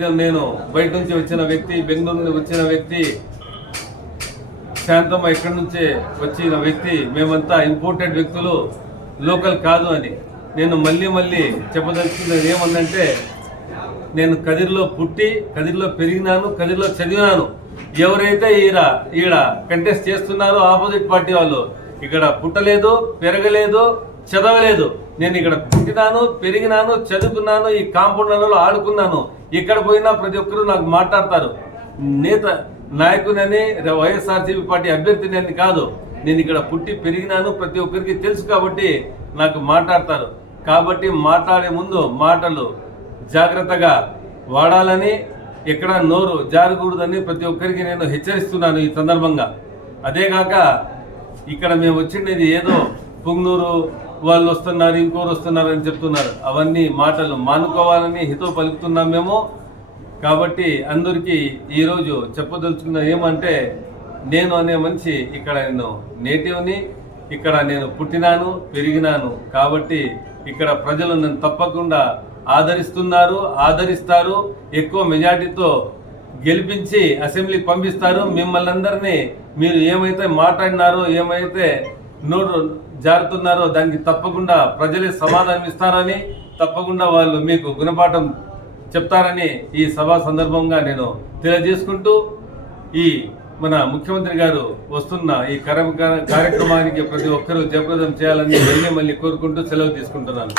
నేను బయట నుంచి వచ్చిన వ్యక్తి బెంగళూరు నుంచి వచ్చిన వ్యక్తి శాంతమ్మ ఇక్కడి నుంచే వచ్చిన వ్యక్తి మేమంతా ఇంపోర్టెడ్ వ్యక్తులు లోకల్ కాదు అని. నేను మళ్ళీ మళ్ళీ చెప్పదలుచుకున్నది ఏముందంటే నేను కదిరిలో పుట్టి కదిరిలో పెరిగినాను కదిరిలో చదివినాను. ఎవరైతే ఈడ ఈడ కంటెస్ట్ చేస్తున్నారో ఆపోజిట్ పార్టీ వాళ్ళు ఇక్కడ పుట్టలేదు పెరగలేదు చదవలేదు. నేను ఇక్కడ పుట్టినాను పెరిగినాను చదువుకున్నాను ఈ కాంపౌండ్లలో ఆడుకున్నాను. ఇక్కడ పోయినా ప్రతి ఒక్కరూ నాకు మాట్లాడతారు. నేత నాయకునని వైఎస్ఆర్సీపీ పార్టీ అభ్యర్థిని అని కాదు. నేను ఇక్కడ పుట్టి పెరిగినాను ప్రతి ఒక్కరికి తెలుసు కాబట్టి నాకు మాట్లాడతారు. కాబట్టి మాట్లాడే ముందు మాటలు జాగ్రత్తగా వాడాలని ఎక్కడ నోరు జారకూడదని ప్రతి ఒక్కరికి నేను హెచ్చరిస్తున్నాను ఈ సందర్భంగా. అదేగాక ఇక్కడ మేము వచ్చిండేది ఏదో పుంగనూరు వాళ్ళు వస్తున్నారు ఇంకోరు వస్తున్నారు అని చెప్తున్నారు. అవన్నీ మాటలు మానుకోవాలని హితో పలుకుతున్నాం మేము. కాబట్టి అందరికీ ఈరోజు చెప్పదలుచుకున్న ఏమంటే నేను అనే మనిషి ఇక్కడ నేను నేటివ్ని ఇక్కడ నేను పుట్టినాను పెరిగినాను. కాబట్టి ఇక్కడ ప్రజలు నన్ను తప్పకుండా ఆదరిస్తున్నారు ఆదరిస్తారు. ఎక్కువ మెజార్టీతో గెలిపించి అసెంబ్లీకి పంపిస్తారు. మిమ్మల్ని అందరినీ మీరు ఏమైతే మాట్లాడినారో ఏమైతే నోరు జారుతున్నారో దానికి తప్పకుండా ప్రజలే సమాధానం ఇస్తారని తప్పకుండా వాళ్ళు మీకు గుణపాఠం చెప్తారని ఈ సభా సందర్భంగా నేను తెలియజేసుకుంటూ ఈ మన ముఖ్యమంత్రి గారు వస్తున్న ఈ కార్యక్రమానికి ప్రతి ఒక్కరూ జయప్రదం చేయాలని మళ్ళీ మళ్ళీ కోరుకుంటూ సెలవు తీసుకుంటున్నాను.